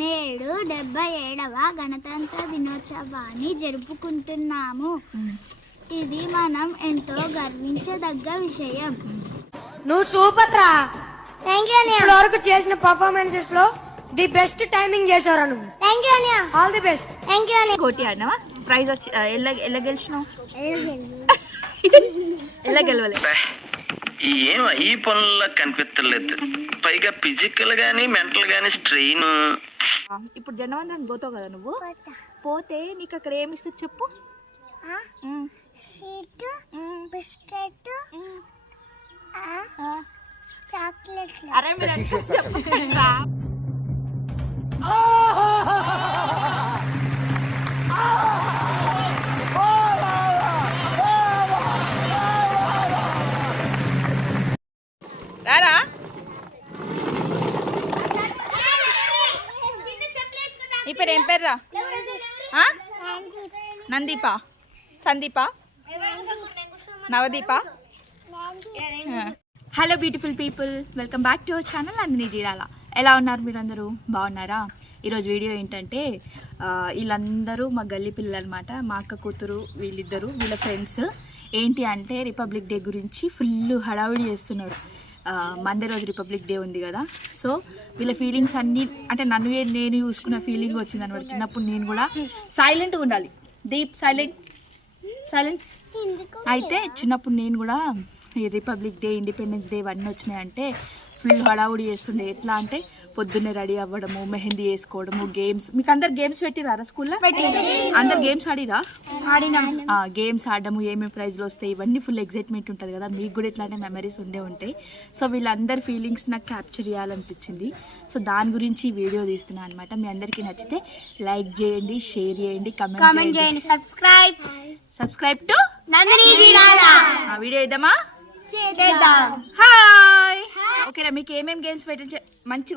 నేడు 77వ గణతంత్ర దినోత్సవాన్ని జరుపుకుంటున్నాము. ఇది మనం ఎంతో గర్వించదగ్గ విషయం. నువ్వు సూపర్ రా. ఇప్పటివరకు చేసిన పర్ఫార్మెన్సెస్ లో ది బెస్ట్ టైమింగ్ చేశారా నువ్వు. All the best. కోటి ఆడినావా? ప్రైజ్ వచ్చి ఎలా గెలిచినావు? ఎలా గెలవలే? ఈ పనుల్లో కనిపించలేదు. పైగా ఫిజికల్ గానీ మెంటల్ గానీ స్ట్రెయిన్. ఇప్పుడు జెండవందనం పోతావు కదా నువ్వు. పోతే నీకు అక్కడ ఏమి ఇస్తుంది చెప్పు? Biscuit, chocolate. అరే మీరు చెప్పరా? రారా నీ పేరు ఏం పేరు రా? Nandeepa, Sandeepa, Navadeepa. Hello beautiful people, welcome back to our channel Nandini Jeedala. ఎలా ఉన్నారు మీరందరూ? బాగున్నారా? ఈరోజు వీడియో ఏంటంటే వీళ్ళందరూ మా గల్లీ పిల్లలు అనమాట. మా అక్క కూతురు వీళ్ళిద్దరు, వీళ్ళ ఫ్రెండ్స్. ఏంటి అంటే రిపబ్లిక్ డే గురించి ఫుల్ హడావిడి చేస్తున్నారు. మండే రోజు రిపబ్లిక్ డే ఉంది కదా. సో వీళ్ళ ఫీలింగ్స్ అన్నీ అంటే నేను చూసుకున్న ఫీలింగ్ వచ్చింది అనమాట. చిన్నప్పుడు నేను కూడా సైలెంట్గా ఉండాలి, డీప్ సైలెన్స్. అయితే చిన్నప్పుడు నేను కూడా ఈ రిపబ్లిక్ డే, ఇండిపెండెన్స్ డే ఇవన్నీ వచ్చినాయంటే ఫుల్ హడావుడి చేస్తుండే. ఎట్లా అంటే పొద్దున్నే రెడీ అవ్వడము, మెహందీ వేసుకోవడము, గేమ్స్. మీకు అందరు గేమ్స్ పెట్టిరారా స్కూల్లో? అందరు గేమ్స్ ఆడిరా? గేమ్స్ ఆడడము, ఏమేమి ప్రైజ్లు వస్తాయి, ఇవన్నీ ఫుల్ ఎగ్జైట్మెంట్ ఉంటుంది కదా. మీకు కూడా ఇట్లాంటి మెమరీస్ ఉండే ఉంటాయి. సో వీళ్ళందరి ఫీలింగ్స్ నాకు క్యాప్చర్ చేయాలనిపించింది. సో దాని గురించి వీడియో తీస్తున్నాను అనమాట. మీ అందరికీ నచ్చితే లైక్ చేయండి, షేర్ చేయండి, కమెంట్ చేయండి, subscribe to Nandini Jeedala. Video ఇద్దామా? హాయ్. ఓకేనా? మీకు ఏమేమి గేమ్స్ పెట్టి మంచి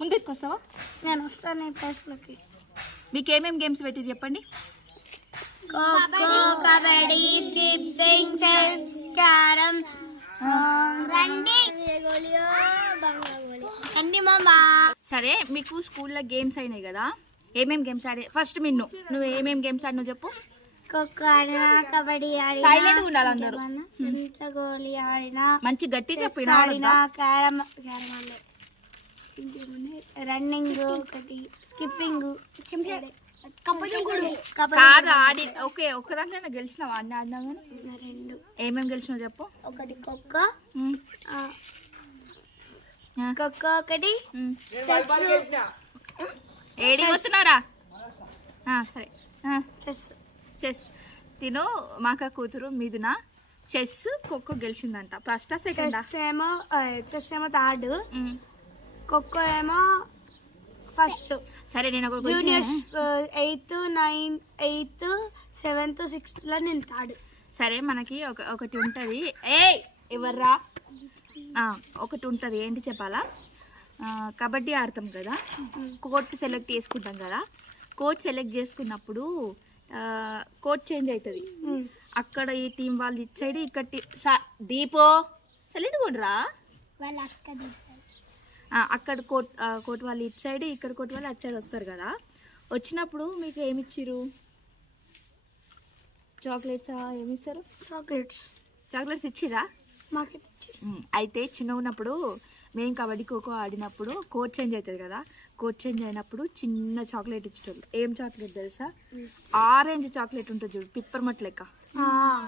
ముందు ఎత్తుకొస్తావా? నేను వస్తాను ఈ ప్లేస్లోకి. మీకు ఏమేమి గేమ్స్ పెట్టి చెప్పండి. Kho-kho, kabaddi, skipping, chess, carrom, అన్ని మామా. సరే, మీకు స్కూల్లో గేమ్స్ అయినాయి కదా, ఏమేమి గేమ్స్ ఆడే? ఫస్ట్ నువ్వు ఏమేమి గేమ్స్ ఆడినావు చెప్పు. ఖోఖో ఆడినా, కబడ్డీ ఆడినా, సైలెంట్ ఉండాలి అందరూ. గోలీ ఆడినా, మంచి గట్టి చెప్పు. క్యారమ్, రన్నింగ్ ఒకటి, స్కిప్పింగ్, కాదు ఆడి. ఓకే, ఒక్క దాంట్లో గెలిచినావా? అన్ని ఆడినా కానీ రెండు. ఏమేమి గెలిచినావు చెప్పు. ఒకటి ఖోఖో, ఒకటి ఏడి వస్తున్నారా? సరే, చెస్ తిను. మాక కూతురు మీదున చెస్, ఖోఖో గెలిచిందంట. ఫస్టా సెకండా? చెస్ ఏమో థర్డ్, ఖోఖో ఏమో ఫస్ట్. సరే, నేను ఒక juniors 8th 9th 7th 6th లో నేను థర్డ్. సరే, మనకి ఒకటి ఉంటుంది. ఎవర్రా? ఒకటి ఉంటుంది. ఏంటి చెప్పాలా? కబడ్డీ ఆడతాం కదా, కోర్ట్ సెలెక్ట్ చేసుకుంటాం కదా. కోర్ట్ సెలెక్ట్ చేసుకున్నప్పుడు కోచ్ చేంజ్ అవుతుంది. అక్కడ ఈ టీం వాళ్ళు ఇచ్చాడు, ఇక్కడ దీపో సెలెక్ట్ కొడరా. అక్కడ కోర్ట్ వాళ్ళు ఇచ్చాడు, ఇక్కడ కోర్ట్ వాళ్ళు అచ్చాడు వస్తారు కదా. వచ్చినప్పుడు మీకు ఏమిచ్చిర్రు? చాక్లెట్సా? ఏమిస్తారు? చాక్లెట్స్ ఇచ్చిరా? అయితే చిన్న ఉన్నప్పుడు మేము కబడ్డీ ఖోఖో ఆడినప్పుడు కోచ్ చేంజ్ అవుతుంది కదా. కోచ్ చేంజ్ అయినప్పుడు చిన్న చాక్లెట్ ఇచ్చేటోళ్ళు. ఏం చాక్లెట్ తెలుసా? ఆరెంజ్ చాక్లెట్ ఉంటుంది చూడు, పిప్పర్మట్ లెక్క.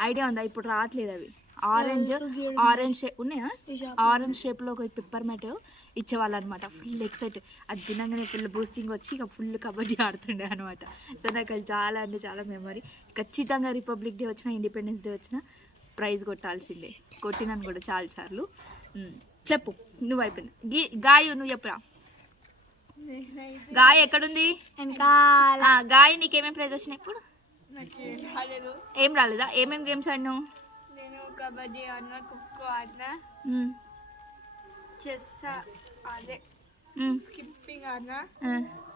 ఐడియా ఉందా? ఇప్పుడు రావట్లేదు అవి. ఆరెంజ్ షేప్ ఉన్నాయా? ఆరెంజ్ షేప్ లో ఒక పిప్పర్మట్ ఇచ్చేవాళ్ళు అనమాట. Full excite. అది తినగానే ఫుల్ బూస్టింగ్ వచ్చి ఇక ఫుల్ కబడ్డీ ఆడుతుండే అనమాట. సో నాకు అది చాలా అంటే చాలా మెమరీ. ఖచ్చితంగా రిపబ్లిక్ డే వచ్చినా, ఇండిపెండెన్స్ డే వచ్చినా ప్రైజ్ కొట్టాల్సిందే. కొట్టినాను కూడా చాలా సార్లు. చెప్పు, నువ్వు అయిపోయింది. గాయ నువ్వు చెప్పురా. గాయ ఎక్కడుంది? గాయ నీకేమేమి ప్రైజ్ వచ్చినాయి ఇప్పుడు? ఏం రాలేదా? ఏమేమి గేమ్స్ ఆడినావు? నేను కబడ్డీ ఆడినా, ఖోఖో ఆడినా, చెస్ అదే స్కిప్పింగ్ ఆడినా,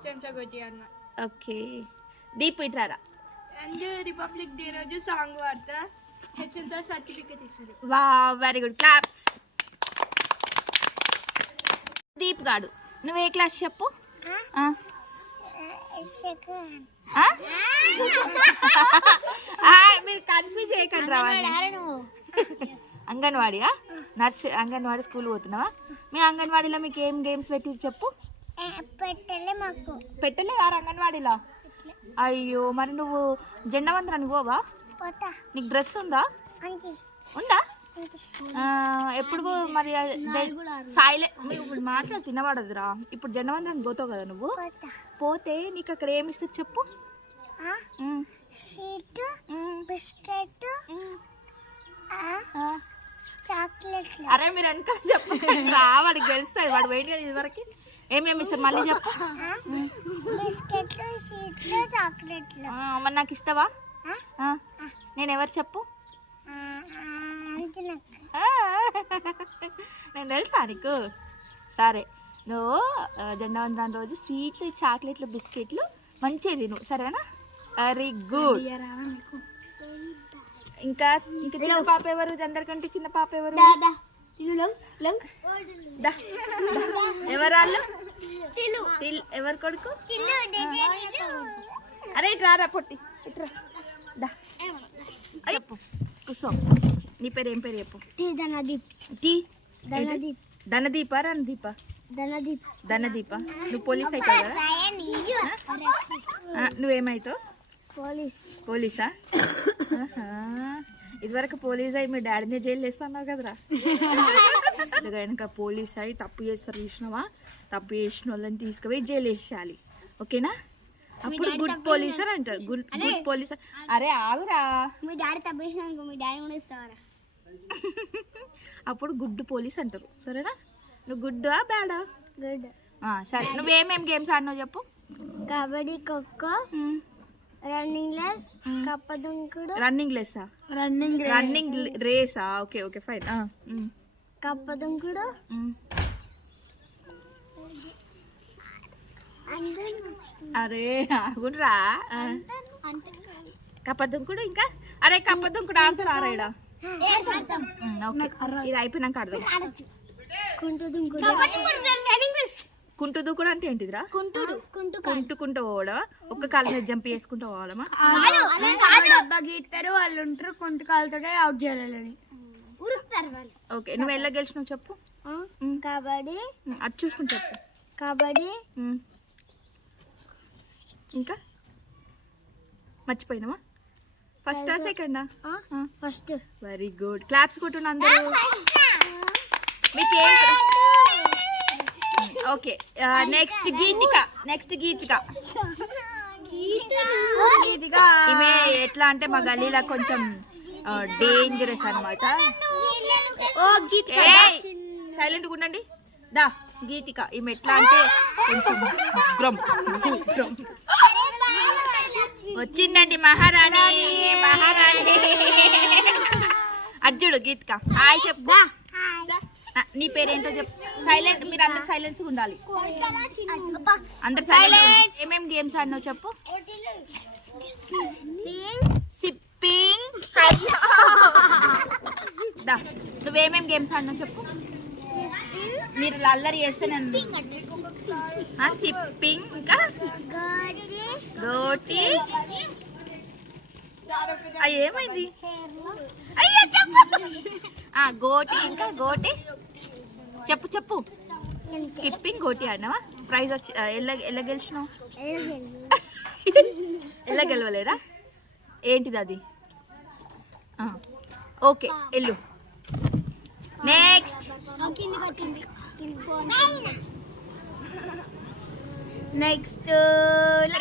చెంచాగొట్టి ఆడినా. ఓకే, దీప్ ఇట్రారా. అండ్ రిపబ్లిక్ డే రోజు సాంగ్ పాడతా, హెచ్ఎన్ సర్టిఫికేట్ ఇస్తారు. వా, వెరీ గుడ్, క్లాప్స్. దీప్ గాడు, నువ్వు ఏ క్లాస్ చెప్పు? ఆ? మీరు కన్ఫ్యూజ్ చేయకండి రావాలి. అంగన్వాడియా? అంగన్వాడి స్కూల్ పోతున్నావా? మీ అంగన్వాడీలో మీకు ఏం గేమ్స్ పెట్టి చెప్పు. పెట్టలేదా అంగన్వాడీలో? అయ్యో, మరి నువ్వు జెండా వందరానికి పోవా? నీకు డ్రెస్ ఉందా? ఉందా? ఎప్పుడు మరి సాయిలే ఇప్పుడు మాటలు తినబడదురా. ఇప్పుడు జెండా వందరానికి పోతావు కదా నువ్వు. పోతే నీకు అక్కడ ఏమి ఇస్తుంది చెప్పు. అరే మీరు వెనక చెప్పండి రా, వాడికి గెలుస్తాయి. వాడు వెయిట్ కదా ఇది వరకు. ఏమేమి ఇస్తారు మళ్ళీ చెప్పు. మరి నాకు ఇస్తావా? నేను ఎవరు చెప్పు. నేను తెలుసా నీకు? సరే, నువ్వు జెండా వందనం రోజు స్వీట్లు, చాక్లెట్లు, బిస్కెట్లు మంచిగా తిను, సరేనా? Very good. ఇంకా ఇంకా చిన్న పాప ఎవరు? అందరికంటే చిన్న పాప ఎవరు? ఎవరు వాళ్ళు? ఎవరు కొడుకు? అరే ఇట్రా పొట్టి, ఇట్రా. చెప్పు, కూర్చో. నీ పేరు ఏం పేరు చెప్పు. ధనదీప రణదీప? ధనదీప. నువ్వు పోలీస్ అవుతావు కదా? నువ్వేమవుతావు? పోలీసా? ఇదివరకు పోలీస్ అయ్యి మీ డాడీని జైలు వేస్తున్నావు కదరా. కనుక పోలీస్ అయ్యి తప్పు చేస్తారు చూసినావా? తప్పు చేసిన వాళ్ళని తీసుకుపోయి జైలు వేసేయాలి, ఓకేనా? అప్పుడు గుడ్ పోలీస్ అని అంటారు. Good police. అరే ఆగురా, మీ డాడీ తప్పు చేసినాక మీ డాడీ కూడా ఇస్తావరా? అప్పుడు గుడ్ పోలీస్ అంటారు, సరేనా? నువ్వు గుడ్డా బ్యాడా? గుడ్. సరే, నువ్వేమేమి గేమ్స్ ఆడినావు చెప్పు. కబడ్డీ, ఖోఖో, రన్నింగ్ రేస్, కప్పదుంకుడు. రన్నింగ్ రేసా? రన్నింగ్ రేసా? Okay okay fine. కప్పదుంకుడు, అరే ఆగురా. కప్పదుంకుడు ఇంకా? అరే కప్పదుంకుడు ఆడతారు ఆరాయిడా? ఓకే, ఇది అయిపోయినాక ఆడదాం. కుంటుదూకుడు అంటే ఏంటిదిరా? కుంటుకుంటూ పోవడం, ఒక్క కాలు మీద జంప్ చేసుకుంటూ పోవాలమా? గీతారు వాళ్ళు ఉంటారు, కుంటు కాలుతో అవుట్ చేయాలని. ఓకే, నువ్వు ఎలా గెలిచినావు చెప్పు. కబడ్డీ. అది చూసుకుని చెప్పు. కబడ్డీ. ఇంకా మర్చిపోయినావా? ఫస్టా సెకండా? ఫస్ట్. Very good. క్లాప్స్ కొట్టున్న అందరూ. మీకు ఓకే, నెక్స్ట్ గీతిక. ఈమె ఎట్లా అంటే మా గల్లీలో కొంచెం డేంజరస్ అనమాట. సైలెంట్గా ఉండండి. దా గీతిక. ఈమె ఎట్లా అంటే కొంచెం ఉగ్రం. వచ్చిందండి మహారాణి. అర్జుడు గీతిక హాయ్ చెప్పు. నీ పేరేంటో చెప్పు. సైలెంట్, మీరు అందరు సైలెన్స్ ఉండాలి. అందరు సైలెంట్. ఏమేమి గేమ్స్ ఆడినావు చెప్పు. సిప్పింగ్. నువ్వేమేమి గేమ్స్ ఆడినావు చెప్పు. మీరు అల్లరి చేస్తే నేను సిప్పింగ్, ఇంకా గోటి. ఏమైంది? అయ్యో చెప్పు. గోటి, ఇంకా గోటి చెప్పు. స్కిప్పింగ్, గోటి ఆడినావా? ప్రైజ్ వచ్చి ఎలా గెలిచినావు? ఎలా గెలవలేదా? ఏంటిది అది? ఓకే ఎల్లు. నెక్స్ట్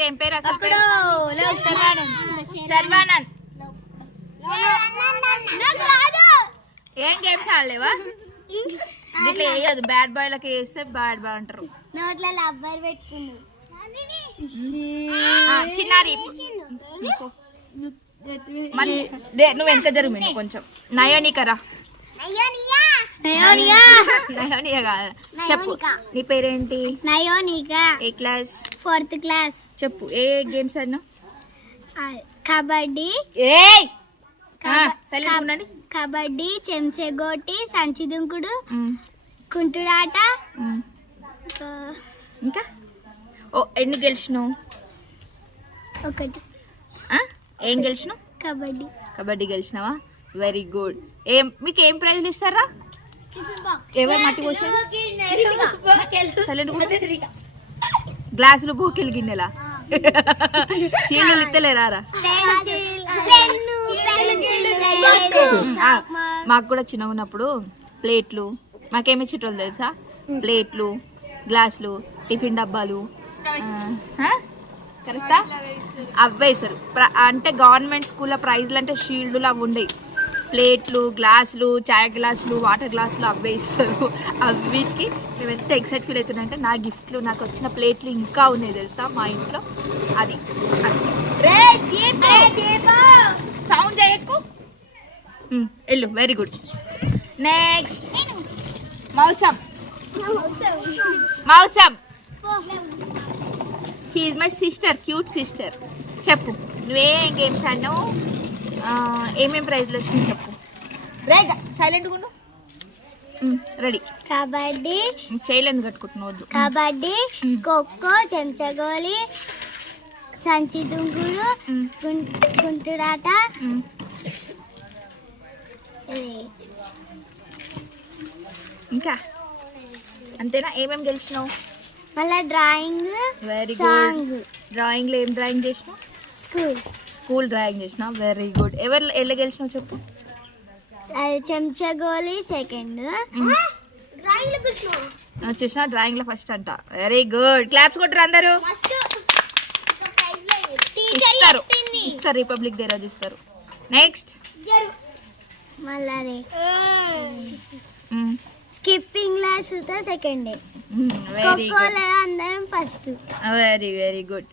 ఏం పేరు అసలు? శర్వానంద్. ఏం గేమ్స్ ఆడలేవా? ఇట్లా వేయదు. బ్యాడ్ బాయ్ లకి వేస్తే బ్యాడ్ బాయ్ అంటారు. చిన్నారి నువ్వు వెనక జరుగు కొంచెం. నయోనికరా? నయోనియా కాదు. చెప్పు, నీ పేరేంటి? నయోనిక. ఏ క్లాస్? 4th class. చెప్పు, ఏ గేమ్స్ ఆడినావు? కబడ్డీ. కబడ్డీ, చెంచెగోటి, సంచి దుంకుడు, కుంటుడాట. ఇంకా ఎన్ని గెలిచినావు? ఒకటి ఏం గెలిచినావు? కబడ్డీ. కబడ్డీ గెలిచినావా? Very good. మీకు ఏం ప్రైజ్లు ఇస్తారా? ఎవరు మట్టి పోసారు? గ్లాసులు బోకెలు గిన్నెలా షీల్డ్లు ఇస్తలేరా? మాకు కూడా చిన్న ఉన్నప్పుడు ప్లేట్లు మాకేమి ఇచ్చేటోళ్ళు తెలుసా? ప్లేట్లు, గ్లాసులు, టిఫిన్ డబ్బాలు కరెక్టా అవే ఇస్తారు. అంటే గవర్నమెంట్ స్కూల్లో ప్రైజ్లు అంటే షీల్డ్లు అవి ఉండేవి. ప్లేట్లు, గ్లాసులు, చాయ్ గ్లాసులు, వాటర్ గ్లాసులు అవే ఇస్తారు. వీటికి మేము ఎంత ఎక్సైట్ ఫీల్ అవుతున్నాయంటే నా గిఫ్ట్లు, నాకు వచ్చిన ప్లేట్లు ఇంకా ఉన్నాయి తెలుసా మా ఇంట్లో. అది సౌండ్ చేయకు. వెళ్ళు. Very good. Next మౌసం. మౌసం she is my sister, cute sister. చెప్పు నువ్వే గేమ్స్ ఆడినావు, ఏమేమి ప్రైజ్లు వచ్చినాయి చెప్పు. రేగా సైలెంట్గా ఉండు. రెడీ. కబడ్డీ. చేయలేదు కట్టుకుంటున్నావు. వద్దు. కబడ్డీ, ఖోఖో, చెంచగోలి, సంచి దుంగుడు, కుంటుడాట, ఇంకా అంతేనా? ఏమేమి గెలిచినావు? మళ్ళీ డ్రాయింగ్. Very good. డ్రాయింగ్లో ఏం డ్రాయింగ్ చేసినావు? స్కూల్ డ్రాయింగ్ చేసినా. Very good. ఎవరు ఎలా గెలిచినావు చెప్పు. చెంచగోలి సెకండ్. చూసినా డ్రాయింగ్లో ఫస్ట్ అంట. Very good. క్లాప్స్ కొట్టరు అందరూ. ఇస్తారు రిపబ్లిక్ డే రోజు ఇస్తారు. నెక్స్ట్ మళ్ళీ స్కిప్పింగ్ లా సెకండ్ డే. Very good. అందరం ఫస్ట్. Very very good.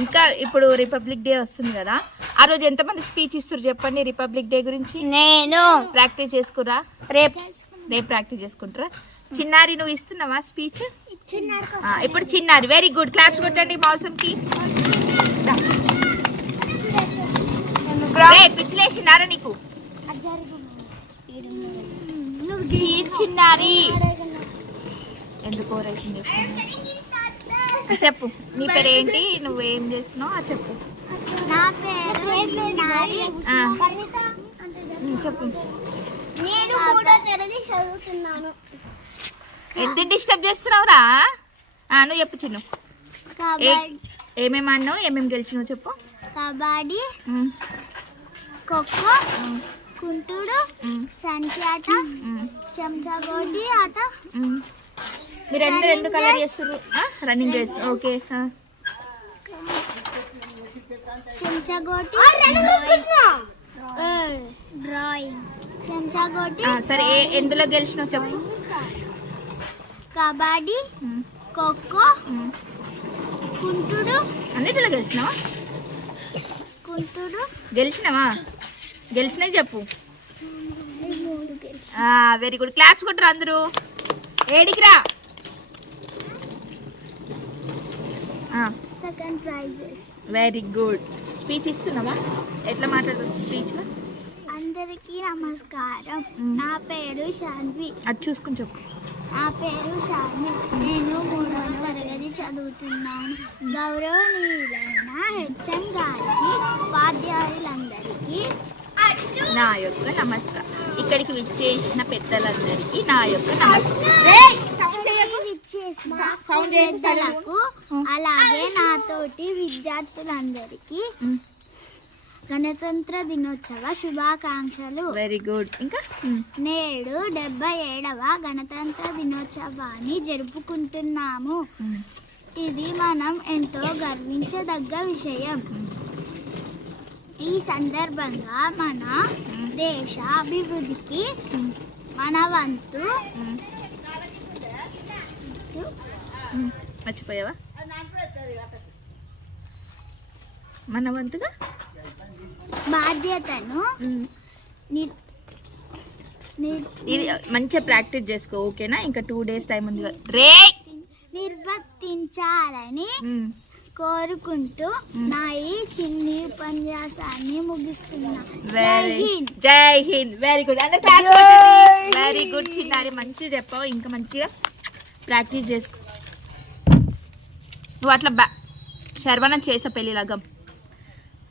ఇంకా ఇప్పుడు రిపబ్లిక్ డే వస్తుంది కదా, ఆ రోజు ఎంతమంది స్పీచ్ ఇస్తారు చెప్పండి రిపబ్లిక్ డే గురించి? నేను. ప్రాక్టీస్ చేసుకురా? రేపు ప్రాక్టీస్ చేసుకుంటారా? చిన్నారి నువ్వు ఇస్తున్నావా స్పీచ్? ఇప్పుడు చిన్నారి. Very good. క్లాప్స్ కొట్టండి మౌసంకి. పిచ్చిలేసినారా నీకు? చిన్నారి ఎందుకు రేషన్ చేస్తున్నావు? చెప్పు నీ పేరు ఏంటి, నువ్వేం చేస్తున్నావు చెప్పు. నా పేరు చెప్పు. నేను కూడా తెరచి చదువుతున్నాను. ఎంత డిస్టర్బ్ చేస్తున్నావురా? నువ్వు చెప్పు చిన్ను. ఏమేమి ఆడినావు, ఏమేమి గెలిచినావు చెప్పు. కబడ్డీ, ఖోఖో, కుంటుడు, సంచి ఆట, చెంచాగోడి ఆట. మీరు ఎందుకు కలర్ చేస్తారు? Running race. ఓకే. చెంచాగోటి, డ్రాయింగ్. చెంచాగోటి. సరే ఎందులో గెలిచినావు చెప్పు. కబడ్డీ, ఖోఖో, కుంటుడు. అన్నిటిలో గెలిచినావా? కుంటుడు గెలిచినావా? గెలిచినవి చెప్పు. Very good. క్లాప్స్ కొట్టరు అందరూ. ఏడికిరా. Second prizes. Very good. Speech ఇస్తున్నావా? ఎట్లా మాట్లాడుతుంది స్పీచ్లో? అందరికీ నమస్కారం. నా పేరు శాన్వి. అది చూసుకుని చెప్పు. నా పేరు శాన్వి. నేను 3వ తరగతి చదువుతున్నాను. గౌరవనీయులైన హెచ్ఎం గారికి, ఉపాధ్యాయులందరికీ నా యొక్క నమస్కారం. ఇక్కడికి విచ్చేసిన పెద్దలందరికీ నా యొక్క నమస్కారం. పెద్దలకు అలాగే నాతోటి విద్యార్థులందరికీ గణతంత్ర దినోత్సవ శుభాకాంక్షలు. Very good. ఇంకా నేడు 77వ గణతంత్ర దినోత్సవాన్ని జరుపుకుంటున్నాము. ఇది మనం ఎంతో గర్వించదగ్గ విషయం. ఈ సందర్భంగా మన దేశ అభివృద్ధికి మన వంతు మర్చిపోయావా? మన వంతుగా బాధ్యతను ఇది మంచిగా ప్రాక్టీస్ చేసుకో. ఓకేనా? ఇంకా 2 days టైం ఉంది. రే నిర్వర్తించాలని కోరుకుంటూ నా ఈ చిన్ని ఉపన్యాసాన్ని ముగిస్తున్నా. జై Hind. Very good. Very good చిన్నారి. మంచిగా చెప్పావు. ఇంకా మంచిగా ప్రాక్టీస్ చేసుకో. నువ్వు అట్లా శర్వనం చేసా పెళ్లి లగ్గం.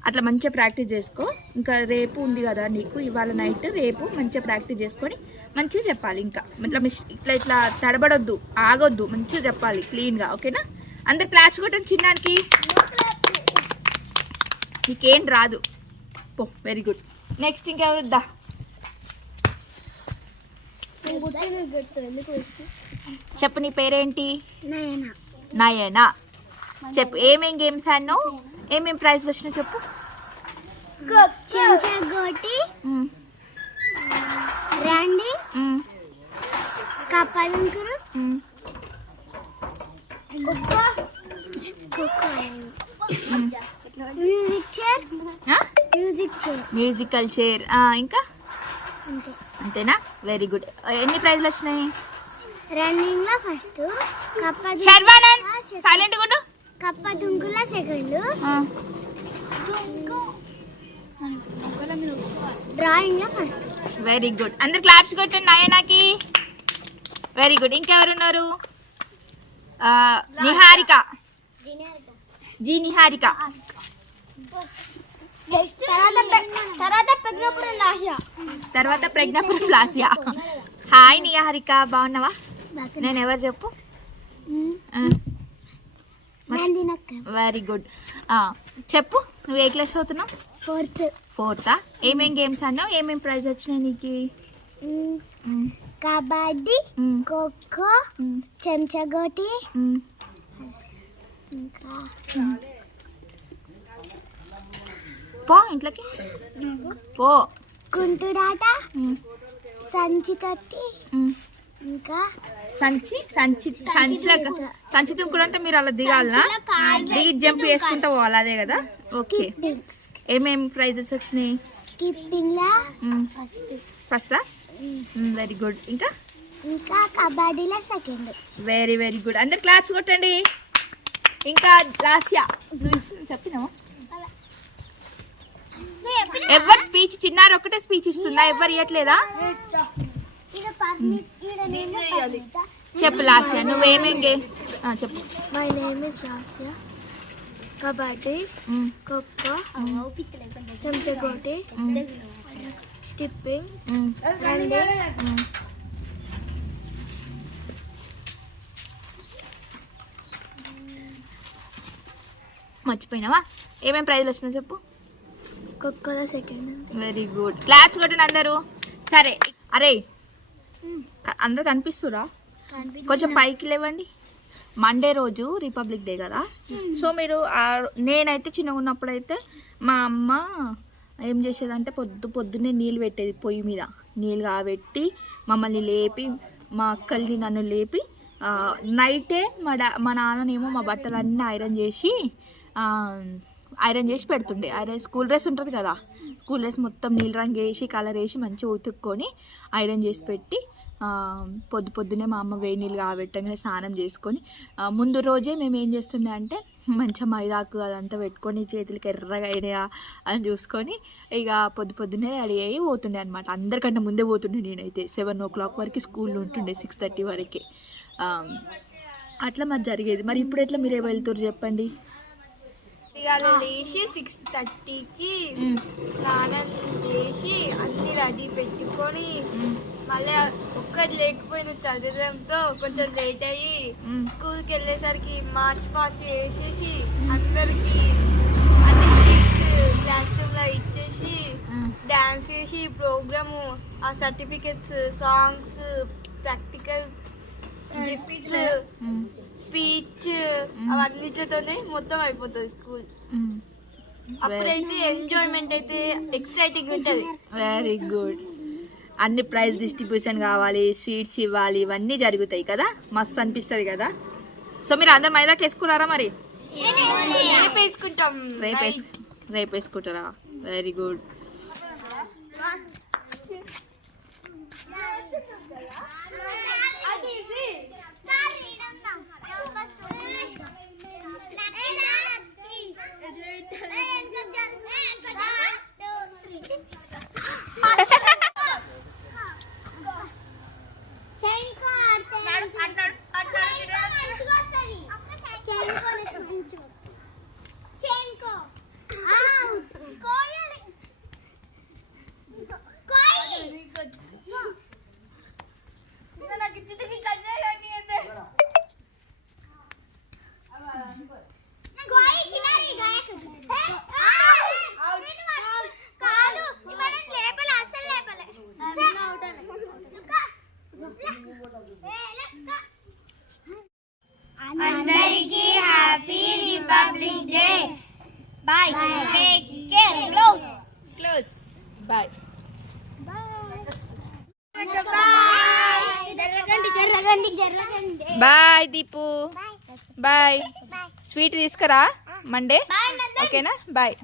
అట్లా మంచిగా ప్రాక్టీస్ చేసుకో. ఇంకా రేపు ఉంది కదా నీకు, ఇవాళ నైట్ రేపు మంచిగా ప్రాక్టీస్ చేసుకొని మంచిగా చెప్పాలి. ఇంకా ఇట్లా ఇట్లా తడబడొద్దు, ఆగొద్దు, మంచిగా చెప్పాలి క్లీన్గా. ఓకేనా? అందరు క్లాస్ కొట్టండి చిన్నానికి. నీకేం రాదు పో. Very good. నెక్స్ట్ ఇంకెవరు? దా చెప్పు, నీ పేరేంటి? నయనా. చెప్పు, ఏమేం గేమ్స్ ఆడినావు, ఏమేం ప్రైజ్లు వచ్చినావు చెప్పు. చెంచగోటి, రన్నింగ్, కప్పలంకురు, మ్యూజికల్ చైర్, ఇంకా అంతేనా? Very good. ఎన్ని ప్రైజ్లు వచ్చినాయి? రన్నింగ్ లో ఫస్ట్, సైలెంట్ గుండు, కప్ప దుంకుల సెకండ్, డ్రాయింగ్ లో ఫస్ట్. Very good. అందరు క్లాప్స్ కొట్టండి నయనాకి. Very good. ఇంకెవరున్నారు? నిహారిక. జీ నిహారిక. తర్వాత ప్రజ్ఞాపురం లాస్యా. హాయ్ నిహారిక, బాగున్నావా? నేను ఎవరు చెప్పు? Very good. చెప్పు, నువ్వు ఏ క్లాస్ చదువుతున్నావు? ఫోర్తా? ఏమేం గేమ్స్ అన్నావు, ఏమేం ప్రైజ్ వచ్చినాయి నీకు? కబడ్డీ, ఖోఖో, చెంచగోటి, ఇంకా పో ఇంట్లోకి పో. కుంటుడాట, సంచి తట్టి, ఇంకా సంచి తుంకుడు అంటే మీరు అలా దిగాలనా? దిగి జంప్ చేసుకుంటా పోవాలి, అదే కదా? ఓకే. ఏమేం ప్రైజెస్ వచ్చినాయి? స్కిప్పింగ్ లా ఫస్టా? Very good. ఇంకా కబడ్డీలో సెకండ్. Very very good. అందరు క్లాప్స్ కొట్టండి. ఇంకా లాస్యా, చెప్పినావా? ఎవరు స్పీచ్? చిన్నారు ఒక్కటే స్పీచ్ ఇస్తుందా? ఎవరు ఇవ్వట్లేదా? చెప్పు లాస్యా, నువ్వేమేం చెప్పు. My name is Lasya. Kabaddi, kho kho, చెంచగోటి, స్కిప్పింగ్, రన్నింగ్, మర్చిపోయినావా? ఏమేం ప్రైజ్లు వచ్చినావు చెప్పు. ఖోఖోలో సెకండ్. Very good. క్లాప్స్ కొట్టండి అందరూ. సరే, అరే అందరూ కనిపిస్తురా? కొంచెం పైకి లేవండి. మండే రోజు రిపబ్లిక్ డే కదా, సో మీరు నేనైతే చిన్నగా ఉన్నప్పుడు అయితే మా అమ్మ ఏం చేసేదంటే పొద్దున్నే నీళ్ళు పెట్టేది, పొయ్యి మీద నీళ్ళు కాబెట్టి మమ్మల్ని లేపి, మా అక్కల్ని నన్ను లేపి నైటే మా నాన్ననేమో మా బట్టలన్నీ ఐరన్ చేసి పెడుతుండే. స్కూల్ డ్రెస్ ఉంటుంది కదా, స్కూల్ డ్రెస్ మొత్తం నీళ్ళు రంగు వేసి కలర్ వేసి మంచిగా ఉతుక్కొని ఐరన్ చేసి పెట్టి పొద్దున్నే మా అమ్మ వేడి నీళ్ళు కాబెట్టగానే స్నానం చేసుకొని ముందు రోజే మేము ఏం చేస్తుండే అంటే మంచిగా మైదాకు అదంతా పెట్టుకొని చేతులకి ఎర్రగా అయినాయా అని చూసుకొని ఇక పొద్దున్నే రెడీ అయ్యి పోతుండే అనమాట. అందరికంటే ముందే పోతుండే నేనైతే. 7 o'clock వరకు స్కూల్ ఉంటుండే, 6:30 వరకే. అట్లా మరి జరిగేది. మరి ఇప్పుడు ఎట్లా మీరే వెళ్తారు చెప్పండి? ఇవాళ లేచి 6:30కి స్నానం చేసి అన్ని రెడీ పెట్టుకొని మళ్ళీ ఒక్కటి లేకపోయిన చదవడంతో కొంచెం లేట్ అయ్యి స్కూల్కి వెళ్ళేసరికి మార్చ్ ఫాస్ట్ వేసేసి అందరికి అన్ని క్లాస్ రూమ్లో ఇచ్చేసి డాన్స్ చేసి ప్రోగ్రాము, ఆ సర్టిఫికెట్స్, సాంగ్స్, ప్రాక్టికల్ స్పీచ్ అవన్నిటితోనే మొత్తం అయిపోతుంది స్కూల్. అప్పుడైతే ఎంజాయ్మెంట్ అయితే ఎక్సైటింగ్ ఉంటుంది. Very good. అన్ని ప్రైజ్ డిస్ట్రిబ్యూషన్ కావాలి, స్వీట్స్ ఇవ్వాలి, ఇవన్నీ జరుగుతాయి కదా, మస్తు అనిపిస్తుంది కదా. సో మీరు అందరు మైదాకి వేసుకున్నారా? మరి రేపు వేసుకుంటాం. రేపు వేసుకుంటారా? Very good. అందరికీ happy republic day. Bye. Take care. Close. Bye. Bye Deepu. Bye. Sweet తీసుకురా మండే, ఓకేనా? Bye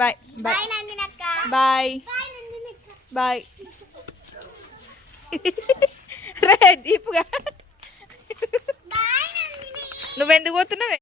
bye bye bye bye. రే దీపుగా నువ్వెందుకు పోతున్నావే?